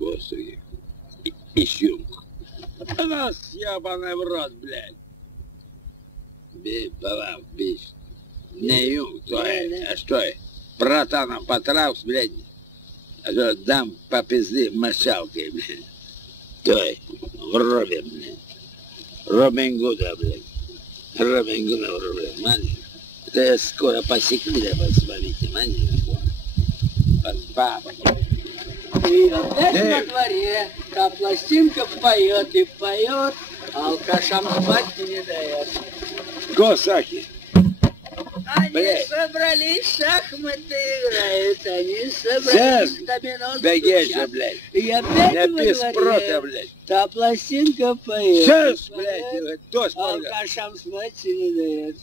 Господи. Ищунг. Нас ебаный в рот, блядь. Палав, бич. Не юг, то а что? Братаном потравс, блядь. А то дам по пизде мочалкой, блядь. Той, в робе, блядь. Робин Гуда, блядь. Робин Гуда в робе, мани. Это скоро посекли, да, посмотрите, мани. Под бабом. И опять во дворе та пластинка поет и поет, а алкашам спать не дает. Косаки. Они собрались, шахматы играют, они собрались, домино Бегешь, стучат. блядь. И опять Не во пис дворе прота, блядь. та пластинка поет. Сейчас, и блядь, поет, дождь а пойдет. алкашам спать не дает.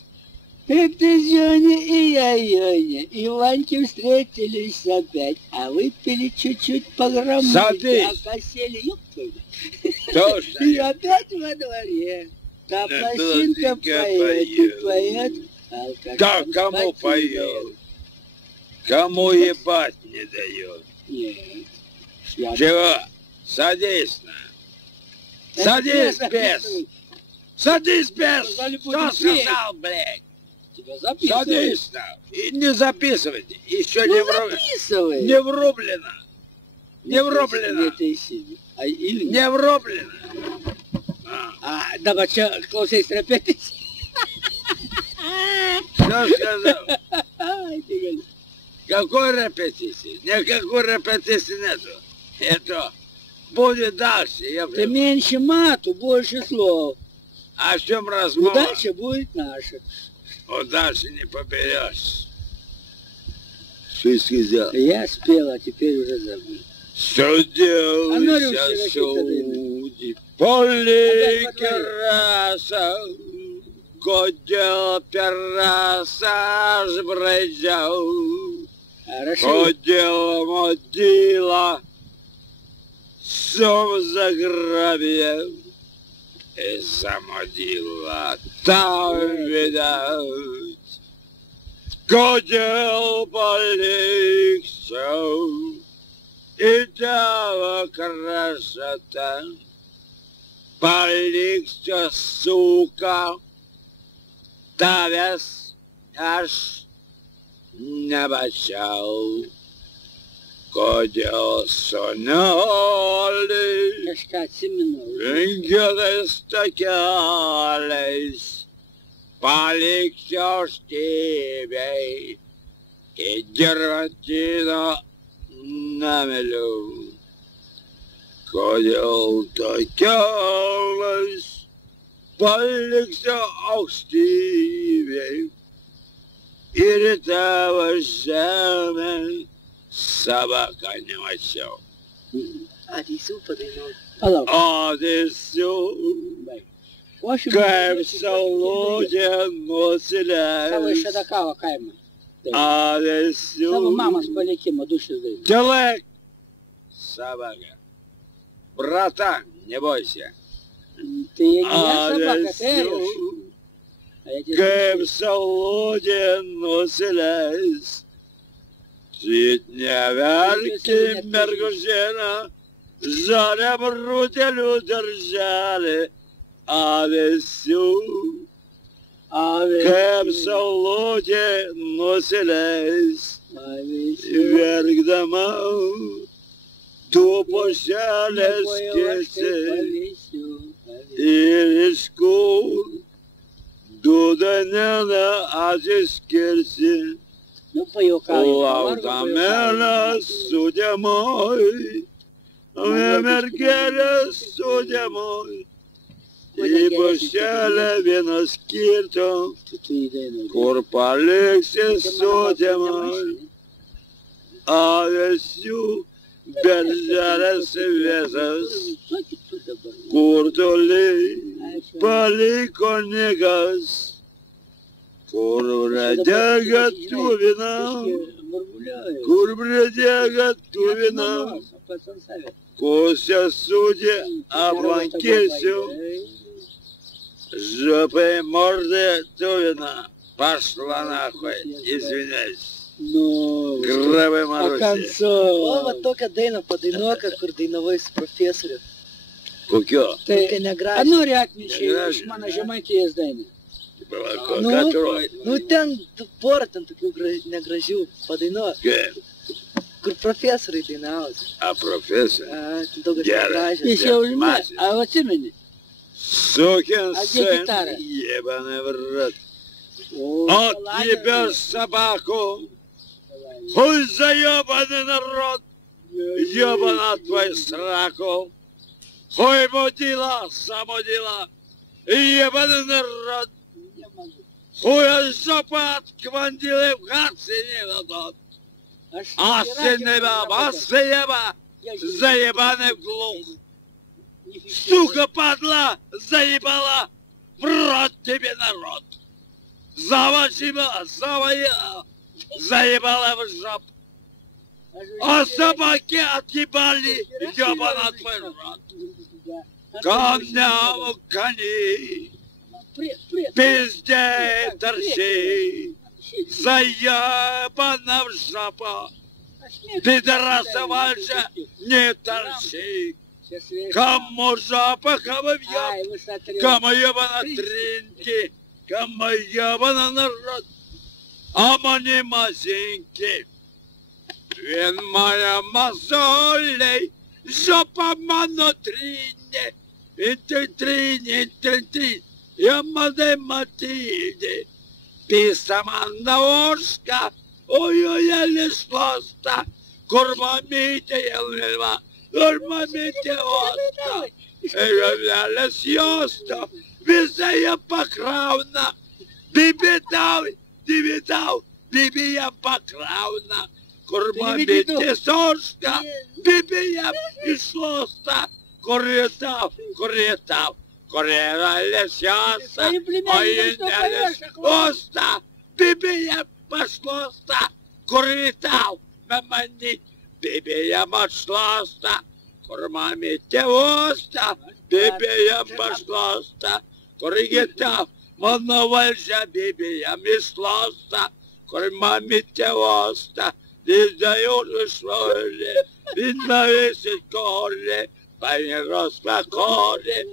И ты, Зёня, и я, Ёня, и Ваньки встретились опять, а выпили чуть-чуть по грамму, Садись. а косели, ёб твою мать. Точно. И опять во дворе та Да пластинка пластинка поет и поет. поет, а алкашам Да, кому спать не поет? дает. Кому ебать не дает? Нет. Я- Чего? Садись на. Это Садись, тебя бес. записывают. Садись, бес. Сказали, Кто будем петь. сказал, блядь? Тебя записывают. Садись на. И не записывайте. Еще не Ну, врублено. записывай. Не врублено. Не врублено. Нет, и сильно. А или нет? Не врублено. А, да, что, Клаусейстер опять? Что сказал? Ай, ты говоришь. Какой репетиции? Никакой репетиции нету. Это будет дальше. Ты меньше мату, больше слов. А в чем размова? Удача будет наша. Вот дальше не поберешь. Что я сказал? Я спел, а теперь уже забыл. Судился А ну, Рюша, судьи, поле Опять во дворе. кераса, Ходил пераса сбрызжал, Хорошо. Ходил модила, сом заграбил, И замодила там видать. Ходил полегчал, И дала красота, полегче, сука, Тавясь аж не бачал. Ходил соноли, Кашка Семенов. Ингелес такялись, полегче ж тебе, И дерватина на мелю. Ходил такялись, полегче аж тебе, И летала земля, собака не мочал. Adisу подоймал. Алло. Одессу, Ваши кайм солоден Сава носилась. Шадакава кайма. Сава мама с Одессу, полякима душу дает. человек, собака. Братан, не бойся. Ты не я собака, ты орешь. Одессу, А я тебе кайм слушаю. солоден носилась. Цвет неверки мергужена, Жаря брутелю держали, Одессу, Кэм солоде носились, Вверх домов, Ту пощались кисы, И риску, Дуданена азискирси, Ну, поюкай. Лавдамена, судя мой, Вемергеля, судя мой, И пощали вино скирто, Курпалекси, судя мой, Авесю, Бержарес весас, Куртули, Поликонегас, Курбрадяга тувина, Курбрадяга тувина, Кося судья обанкесю, Жопой морды тувина, Пошла нахуй, извиняюсь. Nu, Gravai a Marusė. kancu. O, va tokią dainą padainuoka, kur dainavai su profesoriu. Kokio? Tai, Tokia negraži. Nori atminčiai Negraži, iš mano ne? Žemaitijos dainą. Nu, Ką tu rodai? nu ten porą ten tokių negražių padainuok, Kaip? kur profesoriai dainavosi. A profesija? Ten daug Gerai. negražios. Jis jau užmė, Masė. a atsimeni. Сукин А где сын, гитара? ебаный в рот. O, От тебя собаку, хуй заебаный народ, ебана твой сраку. Хуй мудила, замудила, ебаный народ. Хуя жопа отквандили в хатце не дадут. А сынева, басыева, заебаный в глух. Сука, падла, заебала, в рот тебе народ. Заводила, завоила, заебала в жоп. А собаки отъебали, ебана твой рот. Коня в кони, пизде торчи, заебана в жопа. Пидораса вальше не торчи. Кому жопа, кому въеб, кому ебана тринки, кому ебана народ, а мне мазинки. Він моя мозолей, жопа мано трине, интрин, я маде Матильде, писама ошка, ой-ой-ой, лишлоста, курмамите елва, курмамите оста, ей лесьоста, візея покравна, бібідав, бібія покравна, курмамите сошка, бібія ішлоста, корітав, коріра лесьоста, ой-ой-ой, лесьоста, бібія пошлоста, корітав, мамані, бібія пошлоста, курмамите оста, бібія пошлоста, корітав, моновальжа бібія мішлоста, курмамите оста, віддають шволі, віднависить колі, пані розпаколі,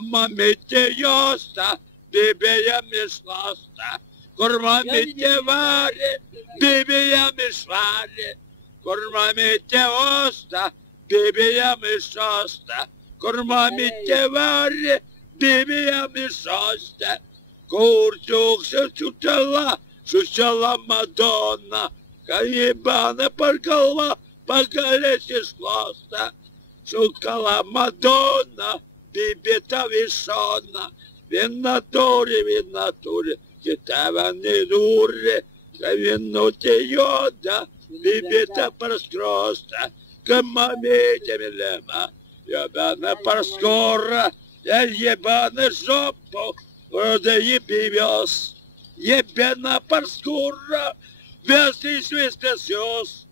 мамите оста, бібія мішлоста, курмамите варі, бібія мішварі, курмамите оста, бібія мішоста, курмамите варі, бібія мішоста, курчук шучала Мадонна, каїбана паркала, покалесі шлоста, шукала Мадонна, бібіта вішона, він натурі, китава не дури, кавінуті йода, бібіта парскроста, камаміте мілема, єбана парскора, я єбана жопу, рода єбів'яс, єбана парскора, вясний свистасьос,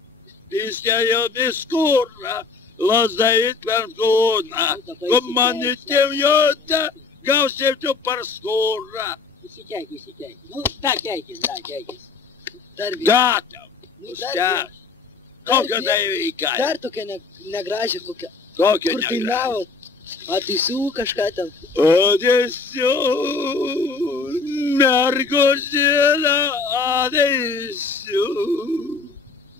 пісня йоди скура, лазаїть парскона, команіте йода, гавсевчу парскора. Įsiteikis. Nu, teikis. Dar vieną. Gatavo, Nu, dar užteks. vieną. Kokio tai veikia? Dar tokia negražią kokią. Kokio Kur negražu? dainavo, Adisių kažką ten. Odesiu, mergozėlė, Odesiu.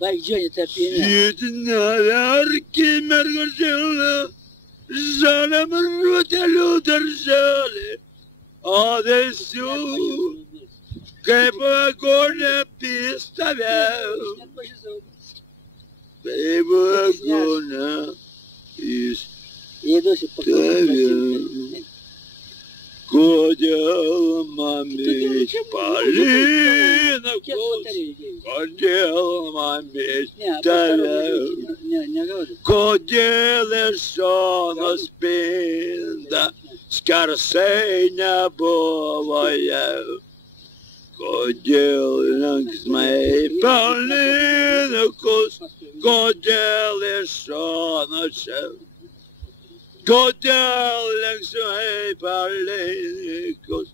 Baigdžionį tapinę. Jėdina verki mergozėlė, žaliam ruteliu darželė. Odesiu, kaip agonė pistave. Kaip agonė pistave. Įduosiu Tave. Kodėl mamyč palina kodėl mamyč tave, kodėl iš šono spinda, skersai nebuvo jau, kodėl linksmai palinikus, kodėl iš šono čia. Kodėl linksmai palinikus,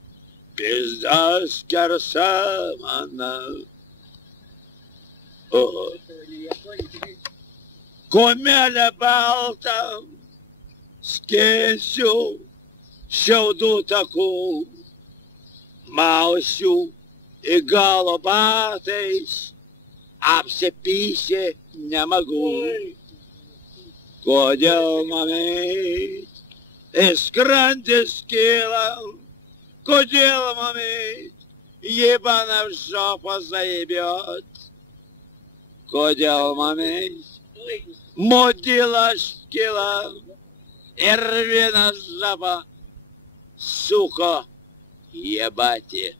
pizdas skersa mano. O. Kumelė balta, skėsiu šiaudų takų, mausiu į galo batais, apsipysė nemagų. Kodėl mamyt, skrandis kyla, kodėl mamyt, jebana в жопу заебет. Kodėl mamyt, modila škila ir vienas žaba suko jebati.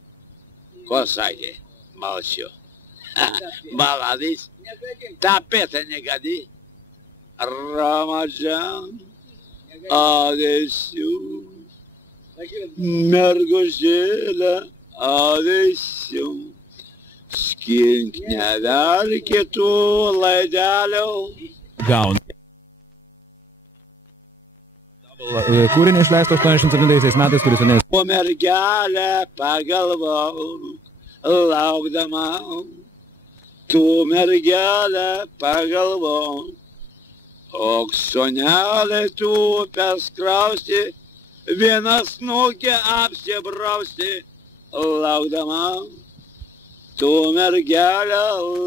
Ko sakė? Malšiu. Baladys. Tapetą negadį. Ramazan adesiu. Mergužėlė adesiu. Skink neverkėtų laidelio. Gaun. Kūrinį išleistas 87 metais, kuris vienais. O mergelę pagalvok, laukdama. Tu mergelę pagalvok. O sonelė tu perskrausti, vienas snukė apsibrausti, laukdama. Tu mergelę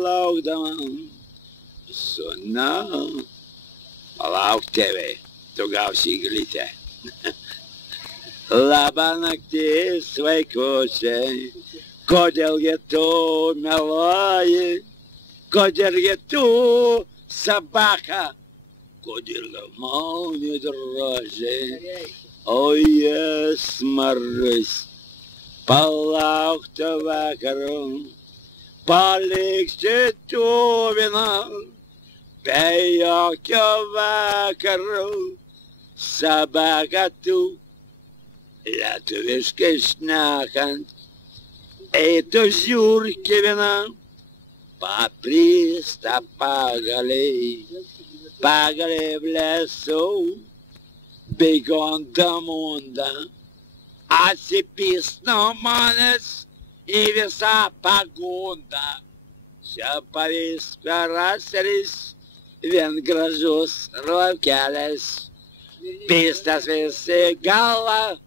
laukdama. Sona, palauk tėvai, tu gausi įglytę. Labą naktis, vaikučiai, kodėlgi tu meluoji, kodėlgi tu sabaka, kodėlgi mauni drožiai, o jie smarus, palauk tą vakarą, paliksi tu vieną, be jokio vakaro, sabaka tu, lietuviškai šnekant, eitų žiūrkė viena, paprista pagaliai, pagaliai blėsau, bėgonda munda, atsipys nuo manęs į visą pagundą. Čia pavys pavasaris, vien gražus laukelis, pistas visi galva,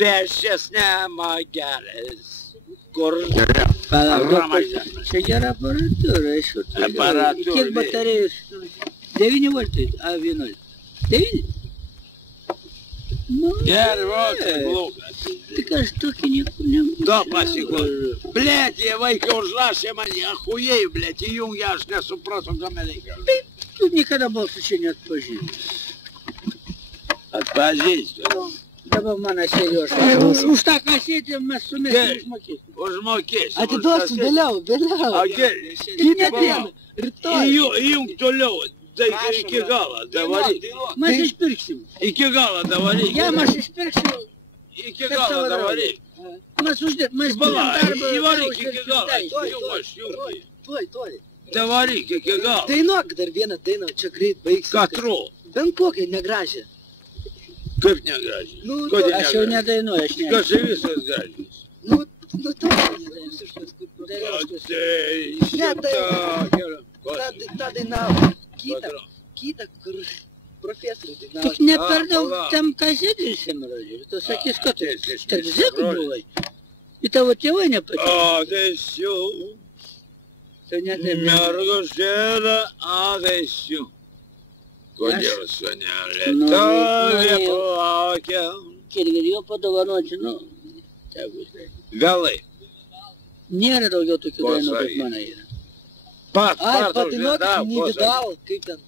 vešės nemogelis. Kur Palauk, čia gera aparatūra, aišku. Aparatūra. Kiek batarėjus? 9 voltai, a 11. 9? Nu, Gervokai, glūkas. tik aš tokį niekur nebūčiau. Да, pasiklausau. Блядь, jie vaikai užrašė mane, achujei, блядь, įjungė, aš nesupratau, ką man reikia. Tu niekada balsų čia neatpažįsti. Atpažįstu. Dabar mano Seriožka. Už tą kasetę mes sumėsim užmokėsim. Užmokėsiu. Atiduosiu vėliau, vėliau. A, gerai. Kitą dieną, rytoj. Įjung toliau, tai iki galo, davaryk. Mes išpirksim. Iki galo davaryk. Jam aš išpirksiu. Iki galo davaryk. Mes uždėt, mes Bala, turim darbą. įvaryk iki galo. Jungas. Tuoj. Davaryk iki galo. Dainuok dar vieną dainą, čia greit baigsis. Katru. Bent kokią negražią. Kaip negražiai. Nu, Kodėl Aš jau negražiai? nedainuoju, aš ne. Kas čia visas gražiai? Nu to mūsiškas, kur ta dainavo. Kita, kur profesorių dainavo. Tik ne per daug tam kasetėse rodžiu. Tu sakys, kad tu tarp zekų buvai. Ir tavo tėvai nepatiko. Adesiu, Tu nedainuoji. mergužėlė, adesiu. Kodėl senelė Nu, tave nu, plaukia? Ir jo padovanoti, nu, tegu žinai. Vėlai. Nėra daugiau tokių Ko dainų, kaip sakai? mano yra. Ai, padainuok, Nividal, kaip ten.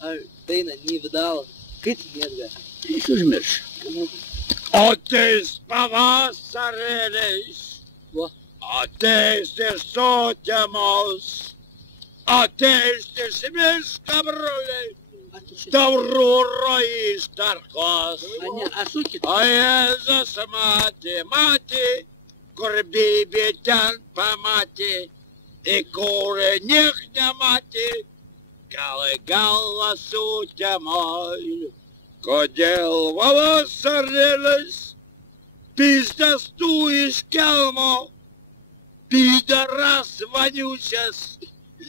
Ar daina Nividal, kaip mėga. Jis užmiršo. Ateis pavasarėlis, Va. ateis iš sutemos, ateis iš mišką broliai, taurūro ištarkos. A ne, asukit. O Jėzus matė, kur bibė ten pamatė, į kurį niek nematė, gal į galvą sutemoj. Kodėl pavasarėlis, pistas tu iš kelmo, pydaras vaniučias,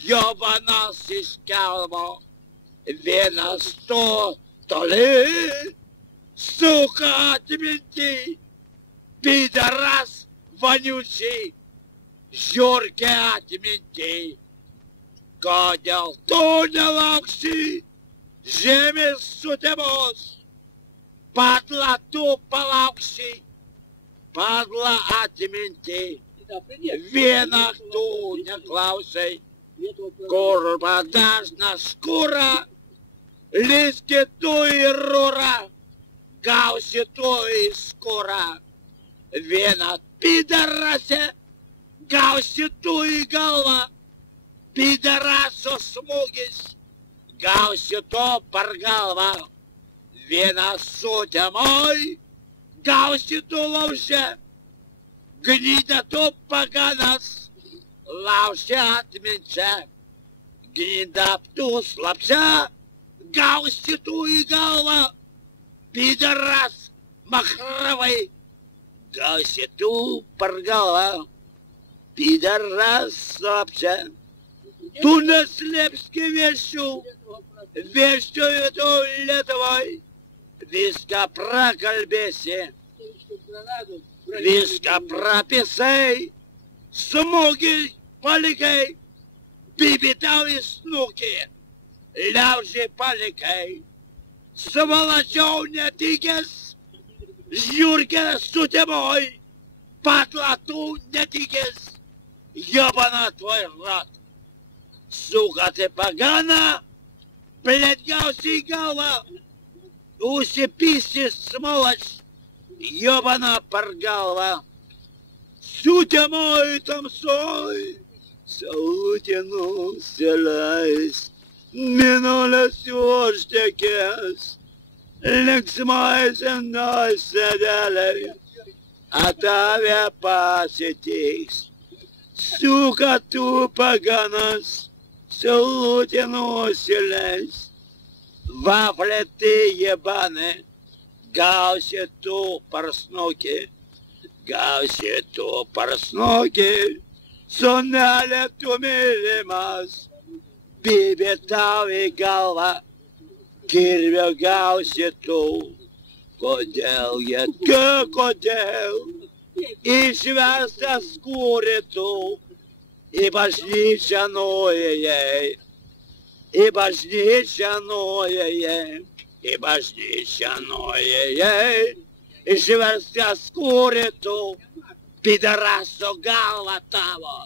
jobanas iš kelmo, vienas to toli, suka atminti, pidaras vaniučiai, žiurkė atminti, kodėl tu nelauksi žemės sutemos, padla tu palauksi, padla atminti, vieną tu neklausai, kur padažnas kūra, liski tu į rūrą, gausi tu į skūrą, vieną pidarase, gausi tu į galvą, pidaraso smūgis, gausi tu per galvą, vieną sutemoj, gausi tu lauže, gnyda tu paganas, laužė atminčia, gnyda tu slapčia, gausi tu į galvą, pidaras machravai, gausi tu per galvą, pidaras slapčia. Tu neslėpski viešių, vieščioju tu Lietuvoj, viską prakalbėsi, viską prapisai, smūgį palikai, bibi tau į snukį, liaužiai palikai, svalačiau netikęs, žiurkė sutemoj, patlatų netikęs, jobana tvoj rat. Сука ты погана, блядь, гауси голова, усиписи смолочь, ёбана паргалова. Сутемой тамсой, sautinu selais, minulės užtekės, linksmai senai sėdeliai, atavę pasitiks, suka tu paganas, sautinu selais, vaflėti jebane, gausi tu parsnukį, gausi tu parsnukį, sūnelė tu mylimas, bibė tau į galvą, kirvio gausi tu. Kodėl jie kodėl išvestas kūri tu, į bažnyčią nuėjai, į bažnyčią nuėjai, į bažnyčią nuėjai, išverstas kūri tu, pidaraso galvą tavo,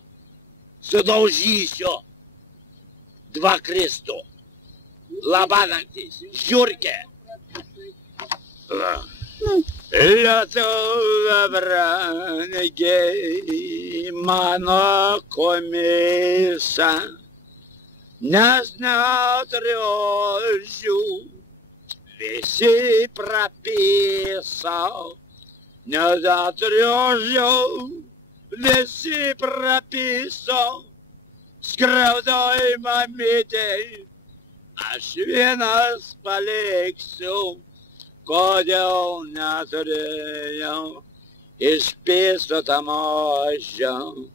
sudaužysiu dva Kristų. Labanaktis, žiurkė. Lietuva brangiai mano komisa, nes neturiu ožių, visi prapisau. Neturiu ožių, visi prapisau, skriaudoj mamytei, aš vienas paliksiu. Kodėl neturėjau išpisto tam ožio,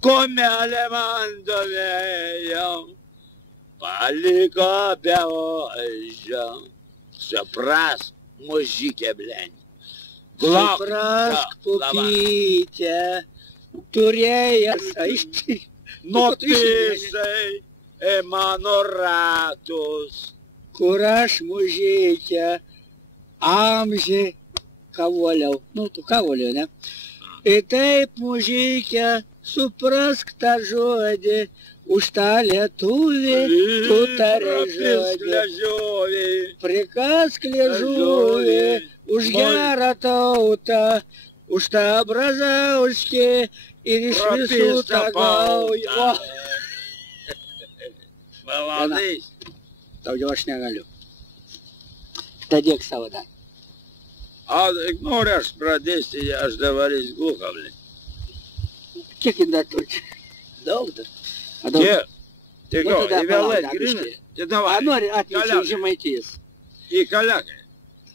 kumelė man dovėjau, paliko be ožio. Supras, mužikė, blėn. Suprask, pupytė, turėjęs aiškiai. Nutisai į mano ratus. Kur aš mužikė, amžiai kavoliau. Nu, tu kavoliau, ne? Ir taip, mužikė, suprask tą žodį, už tą lietuvį tu tari žodį. Prikask liežuvį, už gerą tautą, už tą brazauskį ir iš visų tą gaują. Maladais. Daugiau aš negaliu. Dadėk savo dar. A nori aš pradėsti, aš dabar įsgūkavlį. Kiek jį dar turi? Daug dar. Kiek? Tik jau, į vėlai grįžti. A nori atvežti į Žemaitijas? Į Kaliaką.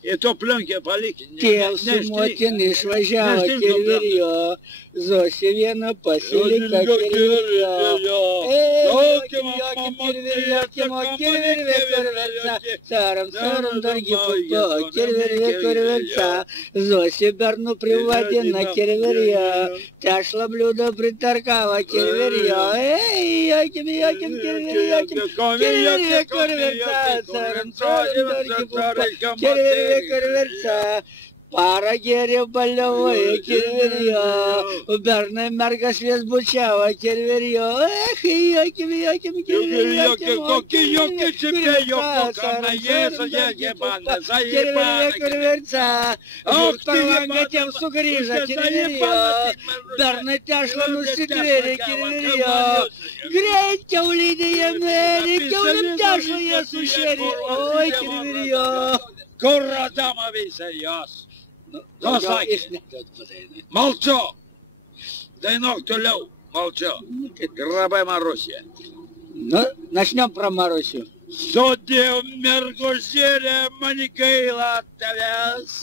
Į to plunkę palikti. Tėvs su motin išvažiavo kirvirijo Зося viena pasilika kirvirjo. Jokim, kirvirvė kurverca, saram dargi pupo, kirvirvė kurverca. Zosė bernų privadina kirvirjo, tešla bliūdo pritarkavo kirvirjo. Jokim, kirvirvė kurverca, saram dargi pupo, kirvirvė kurverca. Parą gėrė baliavoja kirvirjo, bernai mergas viesbučiavo kirvirjo. Jokim, kirvirjo kurverca. Per langą tiem sugrįžo kirvirjo, bernai tešlą nusitvėrė kirvirjo. Greit kiaulydę jie nuėrė, kiauliam tešlą jie sušėrė. Oi kirvirjo. Kur radama visą jos? Ko sakė? Молчу! Dainok toliau, молчу. Grabai Marusė. Nu, начнем про Марусю. Sudėjau mergužėlė, man gaila tavęs.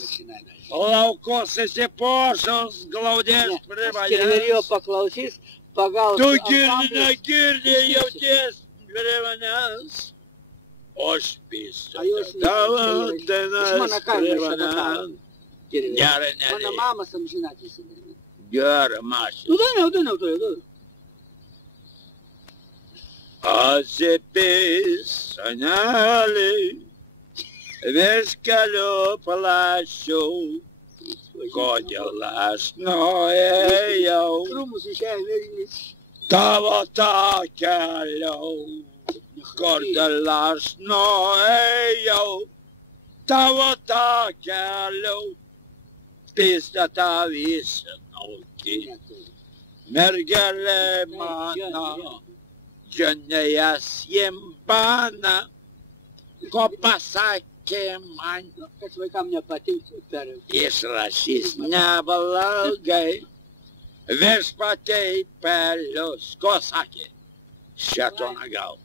Laukos esi pošos, glaudės prie manęs. Kirvirjo paklausys, pagaus. Tu girdi, negirdi, jauties prie manęs. O špysiu tavo dainas prie manęs. Gerai, Mano mamas amžinatilsį. Gerai, mašė. Dainau. Atsipės, seneliai, vis keliu palašiau, kodėl aš nuėjau Krūmus išėjo vėžinys. tavo tą keliau, kodėl aš nuėjau tavo tą keliau, pista tą visą naukį. Mergelė mano, džionėjas jimbana, ko pasakė man, Kas vaikam nepatinka, periau. išrašys neblogai. Viešpatie pelius, ko sakė? Šetoną gal.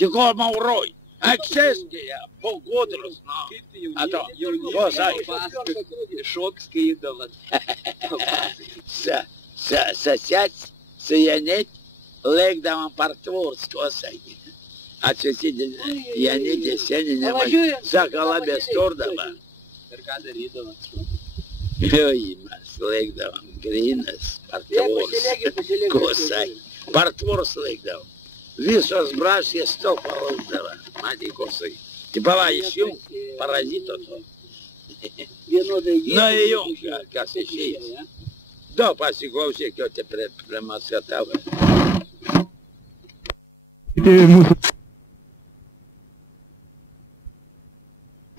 Tik ko mauroj, eksistija, būk gudrus, nu. Ato, ko sakė? Šok skaidovat. Сосять, сиянить, легдам партвур, ko sakė? Atsisėdė, Janidė sėninė, sakala bez turdava. Ir ką darydavo? Jojimas, laikdavom, grinas, partvors, ko sakė, partvors laikdavom. Visos braškės to palaukdavo, matė, ko sakė. Tipava išjung, parazito to. Na, įjung, kas išėjęs. Da, pasiklausėk, jo te premaskatavo.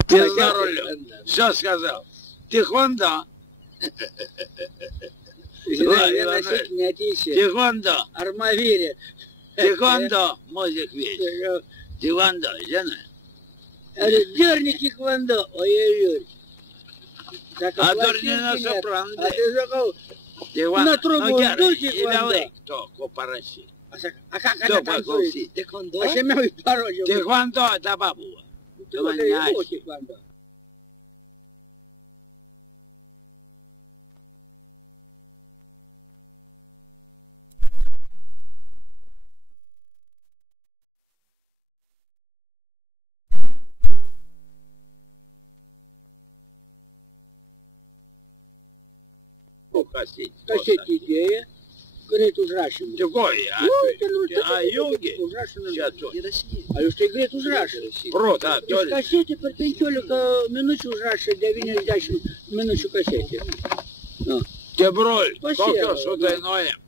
Пиздарулю. Что сказал? Тихондо. Тихондо. Армавире. Тихондо. Мозик весь. Тихондо. Жена. Дерники квандо. Ой-ой-ой. А дурнина сопрано. А ты закол. Тихондо. На трубу дурки квандо. Кто? Ко параши. А как Кто это танцует? поголси? Taekwondo? А семей порожил. Тихондо это бабуа. Квандо. Kas idėja, greit užrašymą. Tikoj, a jungi, čia tu. A jūs tai greit užrašė? Protą, Iš turi. kasetį per 15 minučių užrašė 90 minučių kasetį. Tie broliai, Pasienio, kokio sudainuojam?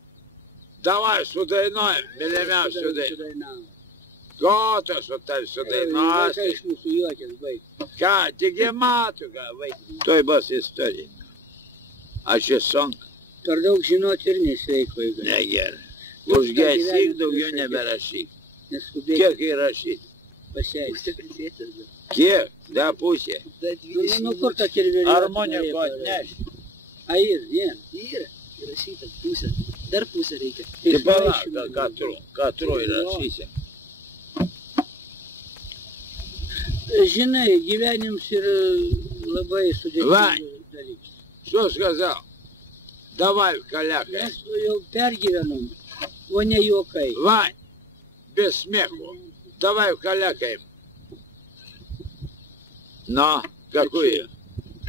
Davai sudainuojam, mylimiausių dainų. Ko tu sudainuosi? Iš mūsų juokės, baig. Ką, tik jie mato, ką vaikai. Tuoj bus istorija. Aš esu Per daug žinot ir nesveiko. negerai. Užgesyk, daugiau neberašyk. Neskubėk Kiek įrašyt? pasiaiškinti. Kiek? Da pusė. Nu kur tą kirvelį? Armoniko atnešti. A yra. Yra. Įrašyta pusė. Dar pusę reikia. Tai palauk, katru įrašysi. Žinai, gyvenims yra labai Vai. sudėtingas dalykas. Что сказал? Давай калякай. Mes jau pergyvenom, o ne juokai. Вань, без смеху. Давай калякаем. Но, какую?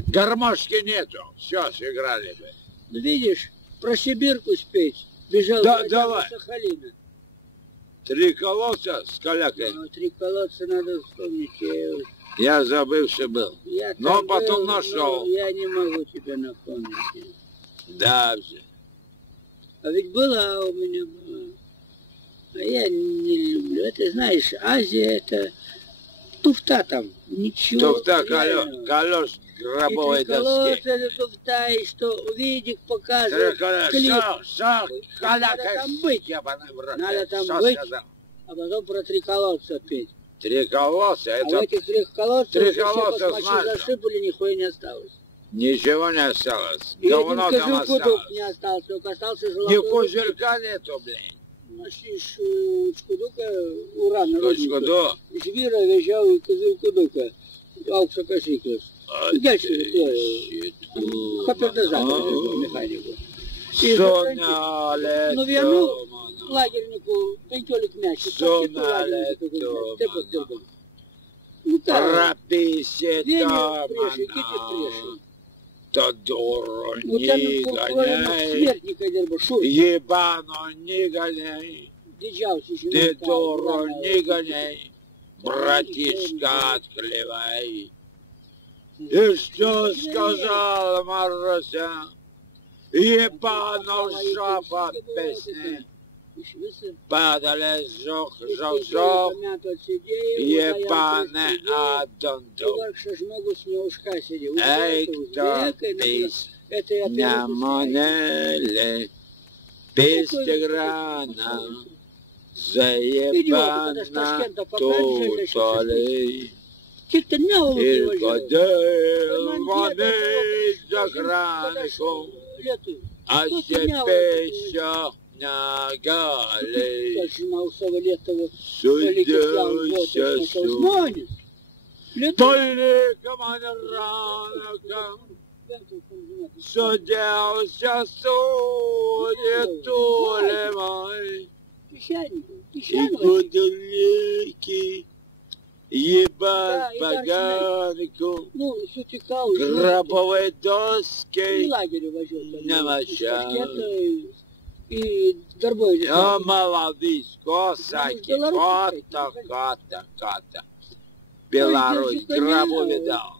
Гармошки нету. Все, сыграли бы. Видишь, про Сибирку спеть. Бежал Да, на давай. Сахалина. 3 колодца с калякой. Ну, 3 колодца надо вспомнить. Я забывший был. Я Но там потом был, нашел. но я не могу тебе напомнить. Да, все. А ведь была у меня была. А я не люблю. Это, знаешь, Азия это туфта там. Ничего. Туфта, реального. колес гробовой И 3 колодца доски. это туфта, и что видик 3 показывает. колеса. клип. Все, Надо калякай. там быть. Ебаный в рот. Надо там Что быть. сказал? А потом про 3 колодца петь. 3 колодца, А в это этих 3 колодцах 3 все колодца космачи знаю. засыпали, нихуя не осталось. ничего не осталось. И Говно один там козыркудук осталось. не остался, только остался Ни золотой. козырька нету, блин. Нашли шкудука, уран, родника. Козырьку, Жвіра в'їжджав і козиркудука. Аукса косиклас. Дядько, Хапердазак, механику. Сонале, Ну, вернул лагернику пентелик мяч. Сонале, Ну, так. прописи Веня прежде, кити прежде. то дуру Вот не там гоняй, смертника дерба, шур. ебану не гоняй, Дичался еще. ты дуру не гоняй, братишка отклевай. И что сказал Маруся? Ебану жопа песни. Падали жух, ебаны адонду. Эй, кто песня манели, пестиграна, заебана тутоли. И ходил вони за гранику, а теперь все нагали. Судился суд. Только манеранка, судился суд, и тули мой. И кудряки, ебать поганику, Ну, сутекал. гробовой доской И лагерь возил. намочал. И дорбой. О, молодые косаки, кота. Беларусь гробу видал.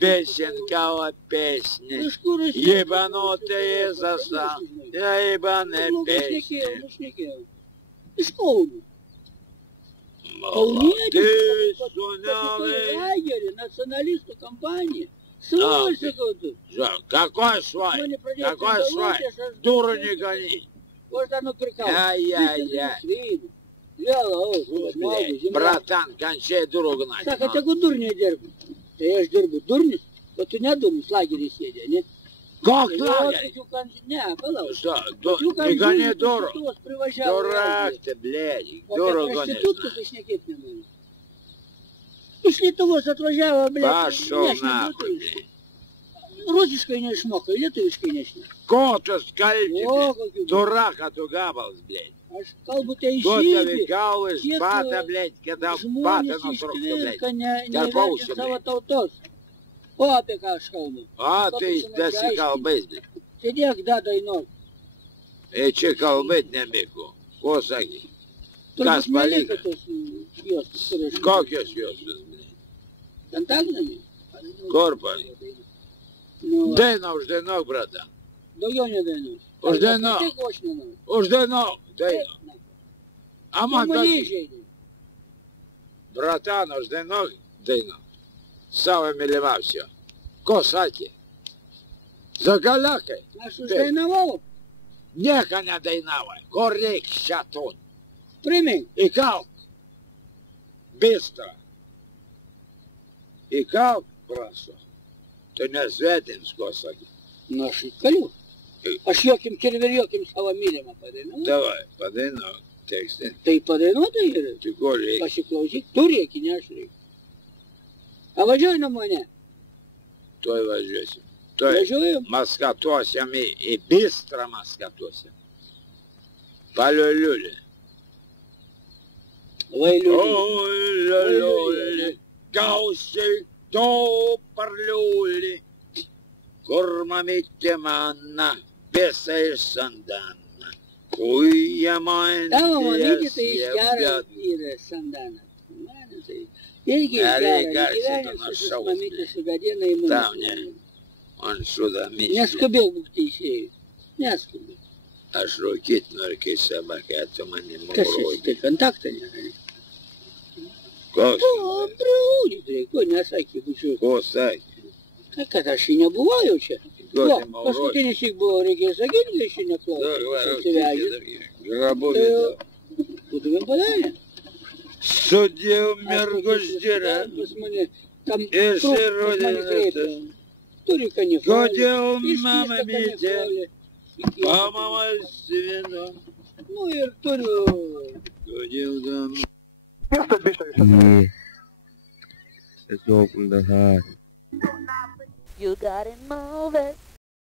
Песенка о песне, ебанутые заса, ебаные песни. И школу. Молодые сунявы. Лагерь, националисту компании. Свой тут. Какой свой? Какой свой? Дуру не гони. Вот оно прикол. Ай-яй-яй. Братан, кончай дуру гнать. Так, а тебе дурня дербу. Да я ж дербу. Дурнис? Вот ты не дурнис, в лагере сидя, не? Как лагерь? Не, было. Что, не гони дуру. Дурак ты, блядь, дуру гонишь. Проститутку ты снякить не можешь. Пішли того, затвожава, блядь. Пошел нахуй, блядь. Розишкой не шмокай, летуешкой не шмокай. Кото скальти, О, блядь. какой Дурак отугабался, блядь. Аж колбу-то и Кто щиби. тебе гаулыш, Кето, бата, блядь, когда бата на срок, блядь. Карповся, блядь. Таутос. О, опека школбу. А ты досекал быть, блядь. Сидек, да, дай ног. И чекал быть не мику. Косаки. Кас полика. Как я свез, блядь? Контактными? Корпа. Ну, Жди ног, братан. до йоня дай ног. Жди ног. Ти кочно ног. Жди ног. Дай ног. А ман так. Братан, жди ног. Дай ног. Сава милима все. Косаки. Закалякай. А що ж дай нового? Нека не дайнавай. Корик щатун. Прими. И как? Быстро. И как, братство? Ты не светим с косаки. Наші калю. А ж яким керверьоким саламілем падено. Давай, подай ног. Тексты. Та й падено дає. Ты корик. Пасікловзик. Турі кіняшли. А ваджой на мене. Той возьмется. Važiuojam. Maskatuosiam į Bistrą maskatuosiam. Paliuliulį. Vailiulį. Gausiai to parliulį, kur mamytė mana, pėsa iš sandana. Kuja man Tavo mamytė tai iš gero yra sandana. Mane tai irgi iš gero. Gyvenimas su mamytė sugadina į mūsų. Tau ne. Man šuda misija. Neskubėk būk teisėjai. Neskubėk. Aš rūkyt noriu, kai sabakė, tu manim Kas esi? rūkyt. Tai kontaktą nėra. Koks? O, praūdį, tai ko nesakė, būčiau. Ko sakė? Tai kad aš jį nebuvojau čia. Ko O, tai mauroti? paskutinis jį buvo, reikėjo sakyti, kai aš jį neklausau. Atsivežęs. Grabu Tai vidau. būtumėm padarę. Sudėjau mergus dėrę. Pas mane tam Išsirodė. Turi kanifolį. Kodėl Išskystą mama mytė? kanifolį. Pamamas vino. Nu ir turiu. Kodėl tam? Let's open the heart. You got it moving.